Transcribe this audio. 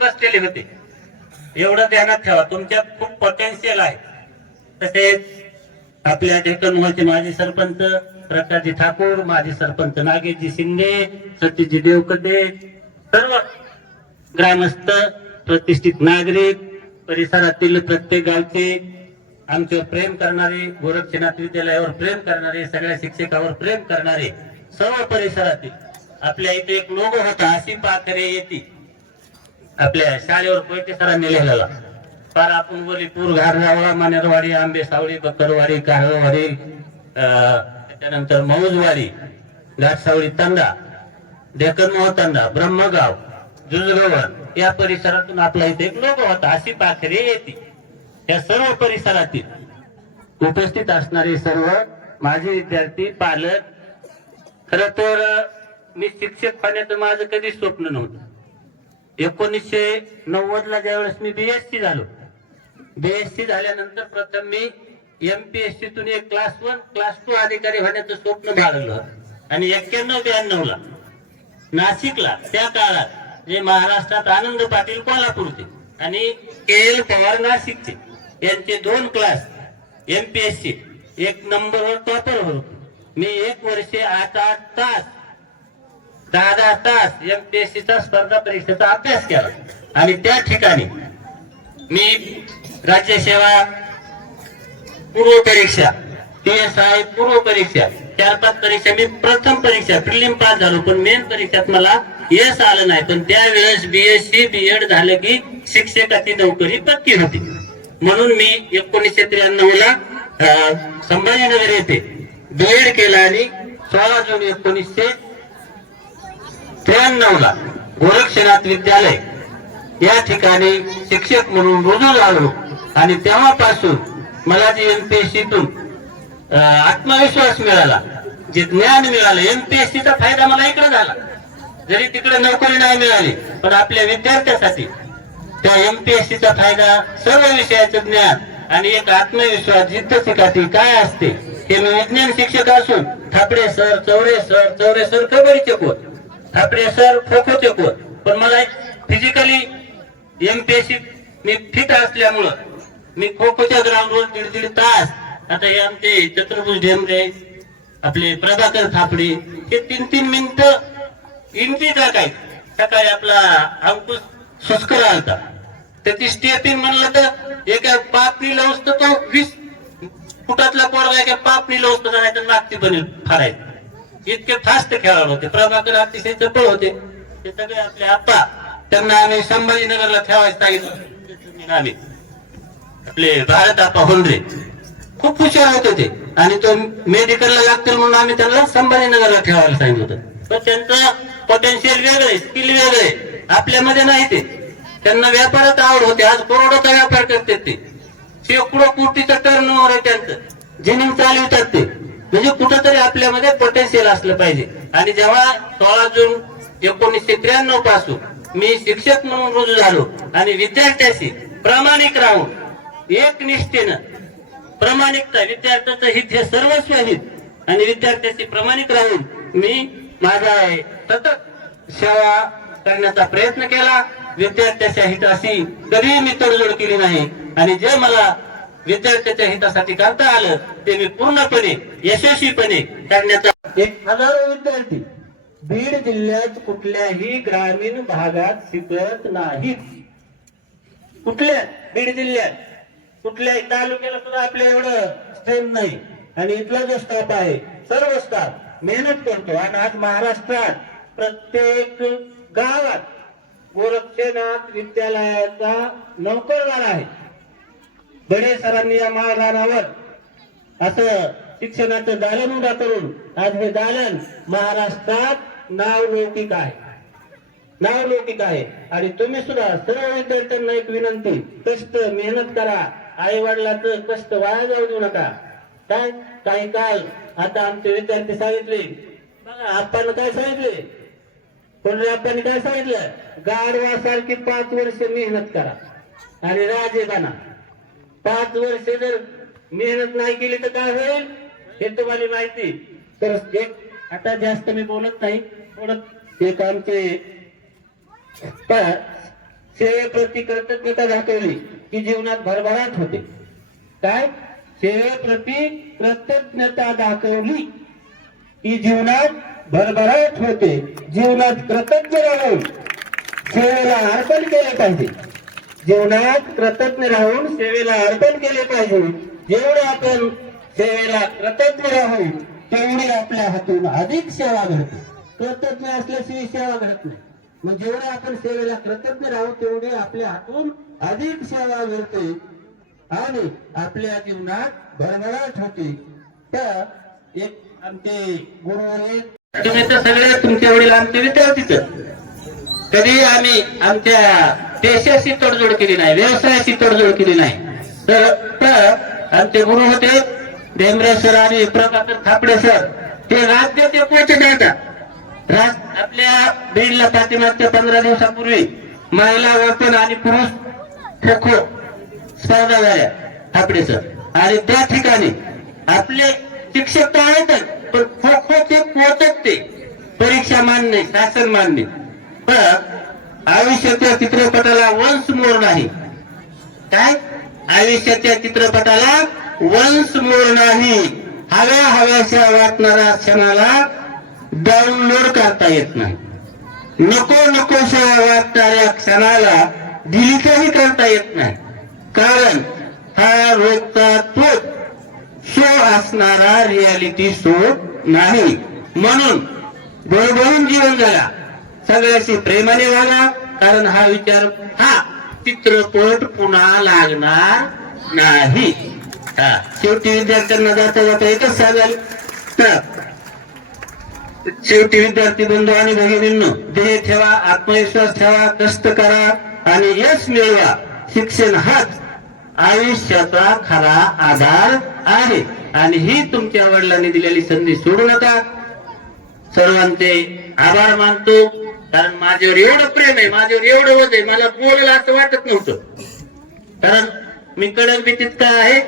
बसलेले होते. एवढं ध्यानात ठेवा तुमच्यात खूप पोटेन्शियल आहे. तसेच आपल्या ढेकनमोलचे माजी सरपंच प्रकाशजी ठाकूर माजी सरपंच नागेशजी शिंदे सतीशजी देवकते सर्व ग्रामस्थ प्रतिष्ठित नागरिक परिसरातील प्रत्येक गावचे आमच्यावर प्रेम करणारे गोरक्षनाथ विद्यालयावर प्रेम करणारे सगळ्या शिक्षकावर प्रेम करणारे सर्व परिसरातील आपल्या इथे एक लोगो होता अशी पाखरे येते. आपल्या शाळेवर कोयटे सरांनी लिहिलेला. फार आपण बोली पूर घारगावळा मानेरवाडी आंबे सावळी बकरवाडी काहळवाडी त्याच्यानंतर मौजवाडी घाटसावळी तांडा डेक्कन मोहतांडा ब्रह्मगाव जुजगवन या परिसरातून आपला इथे एक लोक होता अशी पाखरे येते. या सर्व परिसरातील उपस्थित असणारे सर्व माझे विद्यार्थी पालक खर तर मी शिक्षक होण्याचं माझं कधीच स्वप्न नव्हतं. एकोणीसशे नव्वद ला ज्यावेळेस मी बीएससी झालो. बीएससी झाल्यानंतर प्रथम मी एमपीएससी तून एक क्लास वन क्लास टू अधिकारी होण्याचं स्वप्न बाळगलं. आणि एक्क्याण्णव ब्याण्णव ला नाशिकला त्या काळात जे महाराष्ट्रात आनंद पाटील कोल्हापूरचे आणि के एल पवार नाशिकचे यांचे दोन क्लास एमपीएससी एक नंबरवर टॉपर होतो. मी एक वर्षे आठ आठ तास दहा दहा तास एमपीएससी चा स्पर्धा परीक्षेचा अभ्यास केला. आणि त्या ठिकाणी मी राज्य सेवा पूर्व परीक्षा टी एस आय पूर्व परीक्षा चार पाच परीक्षा मी प्रथम परीक्षा प्रिलिम पास झालो पण मेन परीक्षात मला यश आलं नाही. पण त्यावेळेस बीएससी बीएड झालं की शिक्षकाची नोकरी पक्की होती. म्हणून मी एकोणीसशे त्र्याण्णव ला संभाजीनगर येथे बीएड केला आणि सोळा जून एकोणीसशे त्र्याण्णव ला गोरक्षनाथ विद्यालय. या ठिकाणी शिक्षक म्हणून रुजू झालो. आणि तेव्हापासून मला जे एमपीएससीतून आत्मविश्वास मिळाला जे ज्ञान मिळालं एमपीएससी चा फायदा मला इकडे झाला. जरी तिकडे नोकरी नाही मिळाली पण आपल्या विद्यार्थ्यासाठी त्या एमपीएससी चा फायदा सर्व विषयाचं ज्ञान आणि एक आत्मविश्वास जिद्द चिकाटी काय असते हे मी विज्ञान शिक्षक असून Thapade sir Chaure sir Chaure sir कबड्डीचे कोण थापडे सर खो खोचे कोण पण मला फिजिकली एमपीएससी मी फिट असल्यामुळं मी खो खोच्या ग्राउंडवर दीड दीड तास आता हे आमचे चतुर्भुज ढेमरे आपले प्रभाकर थापडे हे तीन तीन मिनिट इंटी टाकायचे सकाळी आपला अंकुश सुस्कर होता त्याची स्टेपिंग म्हणलं तर एका पापणी लावूस तर तो वीस फुटातला पोरगा एका पापणी लावूस तर नाही तर नागती बनेल फारायचं. इतके फास्ट खेळाडू होते. प्रभाकर अतिशय चपळ होते. ते सगळे आपले आप्पा. त्यांना आम्ही संभाजीनगरला ठेवायचं सांगितलं. आम्ही. आपले भारत आप्पा होंडरे. खूप हुशार होते ते. आणि तो मेडिकलला लागतील म्हणून आम्ही त्यांना संभाजीनगरला ठेवायला सांगितलं होतं. पण त्यांचं पोटेन्शियल वेगळे स्किल वेगळे आपल्यामध्ये नाही ते. त्यांना व्यापारात आवड होते. आज करोडोचा व्यापार करतात ते. शेकडो कोटीचं टर्न ओव्हर आहे त्यांचं. जिनिंग चालवतात ते. म्हणजे कुठंतरी आपल्यामध्ये पोटेन्शियल असलं पाहिजे. आणि जेव्हा सोळा जून एकोणीसशे त्र्याण्णवपासून मी शिक्षक म्हणून रुजू झालो आणि विद्यार्थ्याशी प्रामाणिक राहून एक निष्ठेनं प्रामाणिकता विद्यार्थ्याचं हित हे सर्वस्व हित आणि विद्यार्थ्याशी प्रामाणिक राहून मी माझा सतत सेवा करण्याचा प्रयत्न केला. विद्यार्थ्याच्या हिताशी कधीही मी तडजोड केली नाही. आणि जे मला विद्यार्थ्याच्या हितासाठी करता आलं ते मी पूर्णपणे यशस्वीपणे करण्याचा एक हजारो विद्यार्थी बीड जिल्ह्यात कुठल्याही ग्रामीण भागात शिकत नाहीत. कुठल्या? बीड जिल्ह्यात. कुठल्याही तालुक्याला सुद्धा आपल्या एवढं स्ट्रेंथ नाही. आणि इथला जो स्टाफ आहे सर्व स्टाफ मेहनत करतो. आणि आज महाराष्ट्रात प्रत्येक गावात गोरक्षनाथ विद्यालयाचा नोकरदार आहे. बडे सरांनी या महादानावर असं शिक्षणाचं दालन उभा करून आज हे दालन महाराष्ट्रात नावलौकिक आहे. नावलौकिक आहे. आणि तुम्ही सुद्धा सर्व विद्यार्थ्यांना एक विनंती कष्ट मेहनत करा. आई वडिलाचं कष्ट वाया जाऊ देऊ नका. काय? काही काल आता आमचे विद्यार्थी सांगितले. बघा आपण काय सांगितले? पण आपण काय सांगितलं? गाढवासारखी पाच वर्ष मेहनत करा. आणि राजे बना. पाच वर्ष जर मेहनत नाही केली तर काय होईल? हे तुम्हाला माहिती. तर एक आता जास्त मी बोलत नाही बोलत एक आमचे सेवेप्रती कृतज्ञता दाखवली की जीवनात भरभराट होते. काय? सेवेप्रती कृतज्ञता दाखवली की जीवनात भरभराट होते. जीवनात कृतज्ञ राहून सेवेला अर्पण केले पाहिजे. जीवनात कृतज्ञ राहून सेवेला अर्पण केले पाहिजे. जेवढे आपण सेवेला कृतज्ञ राहू तेवढी आपल्या हातून अधिक सेवा घडते. कृतज्ञ असल्याशिवाय सेवा घडत नाही. मग जेवढे आपण सेवेला कृतज्ञ राहू तेवढे आपल्या हातून अधिक सेवा घडते. आणि आपल्या जीवनात भरभराट होते. तर एक आमचे गुरुवारी तुम्ही तर सगळ्या तुमच्या वडील आमचे विद्यार्थीच कधी आम्ही आमच्या देशाशी तडजोड केली नाही व्यवसायाशी तडजोड केली नाही. तर आमचे गुरु होते भेंबरे सर आणि प्रभाकर थापडे सर. ते राज्याचे कोच द्यायचा राज आपल्या बीडला पाठीमागच्या पंधरा दिवसापूर्वी महिला वर्तन आणि पुरुष खो खो स्पर्धा झाल्या थापडे सर. आणि त्या ठिकाणी आपले शिक्षक तर आहेतच पण खो खोचे पोचत ते. परीक्षा मान्य शासन मान्य. पण आयुष्याच्या चित्रपटाला वंश मोर नाही. काय? आयुष्याच्या चित्रपटाला वंश मोर नाही. हव्या हव्याशा वाटणाऱ्या क्षणाला डाउनलोड करता येत नाही. नको नकोशा वाटणाऱ्या क्षणाला डिलीटही करता येत नाही. कारण हा रोजचा तोच शो असणारा रियालिटी शो नाही. म्हणून बळबळून जीवन झाला सगळ्याशी प्रेमाने वागा कारण हा विचार हा चित्रपट पुन्हा लागणार नाही. हा शेवटी विद्यार्थ्यांना जाता जाता एकच सांगाल. तर शेवटी विद्यार्थी बंधू आणि भगिनींनो ध्येय ठेवा आत्मविश्वास ठेवा कष्ट करा आणि यश मिळवा. शिक्षण हाच आयुष्याचा खरा आधार आहे. आणि ही तुमच्या वडिलांनी दिलेली संधी सोडू नका. सर्वांचे आभार मानतो. कारण माझ्यावर एवढं प्रेम आहे माझ्यावर एवढं होत आहे मला बोलायला असं वाटत नव्हतं. कारण मी कडक बी तितका आहे